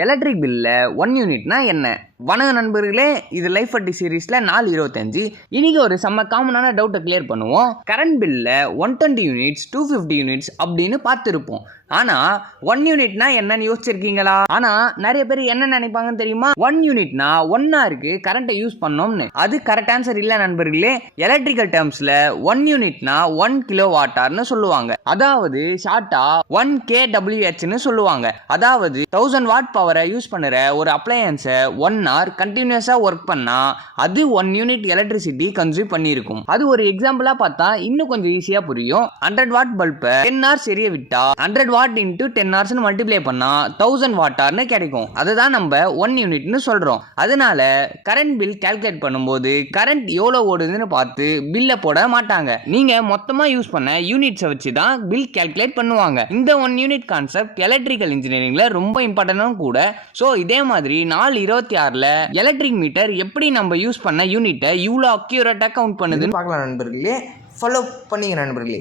Electric பில்லில் 1 யூனிட்னா என்ன? வணக்கம் நண்பர்களே, இது லைஃப் அட்டி சீரீஸில் 4/25. இன்னைக்கு ஒரு செம்ம காமனான டவுட்டை கிளியர் பண்ணுவோம். கரண்ட் பில்லில் 120 யூனிட்ஸ் 250 யூனிட்ஸ் அப்படின்னு பார்த்துருப்போம். ஆனால் 1 யூனிட்னா என்னன்னு யோசிச்சிருக்கீங்களா? ஆனால் நிறைய பேர் என்ன நினைப்பாங்கன்னு தெரியுமா? 1 யூனிட்னா 1 ஹவருக்கு கரண்ட்டை யூஸ் பண்ணோம்னு. அது கரெக்ட் ஆன்சர் இல்லை நண்பர்களே. எலக்ட்ரிக்கல் டேர்ம்ஸில் 1 யூனிட்னா 1 கிலோவாட்டார்னு சொல்லுவாங்க. அதாவது ஷார்ட்டா 1 kWhன்னு சொல்லுவாங்க. அதாவது 1000 வாட் பவரை யூஸ் பண்ணுற ஒரு அப்ளையன்ஸை 1 hour கண்டினியூஸாக ஒர்க் பண்ணா அது 1 யூனிட் எலக்ட்ரிசிட்டி கன்சியூம் பண்ணியிருக்கும். அது ஒரு எக்ஸாம்பிளாக பார்த்தா இன்னும் கொஞ்சம் ஈஸியாக புரியும். 100 வாட் பல்பை 10 hours எரிய விட்டா 100 வாட் இன்டூ 10 hours மல்டிப்ளை பண்ணா 1000 வாட்டார்னு கிடைக்கும். அதுதான் நம்ம 1 யூனிட்னு சொல்றோம். அதனால கரண்ட் பில் கால்குலேட் பண்ணும்போது கரண்ட் எவ்வளோ ஓடுதுன்னு பார்த்து பில்லை போட மாட்டாங்க. நீங்க மொத்தமா யூஸ் பண்ண யூனிட்ஸை வச்சு தான் பில் கால்குலேட் பண்ணுவாங்க. இந்த 1 யூனிட் கான்செப்ட் எலக்ட்ரிக்கல் இன்ஜினியரிங்ல ரொம்ப இம்பார்ட்டன்ட் கூட. ஸோ இதே மாதிரி 4/26 எலக்ட்ரிக் மீட்டர் எப்படி நம்ம யூஸ் பண்ண யூனிட்டை இவ்வளோ அக்யூரேட்டாக கவுண்ட் பண்ணுதுன்னு பார்க்கலாம் நண்பர்களே. ஃபாலோ பண்ணிங்க நண்பர்களே.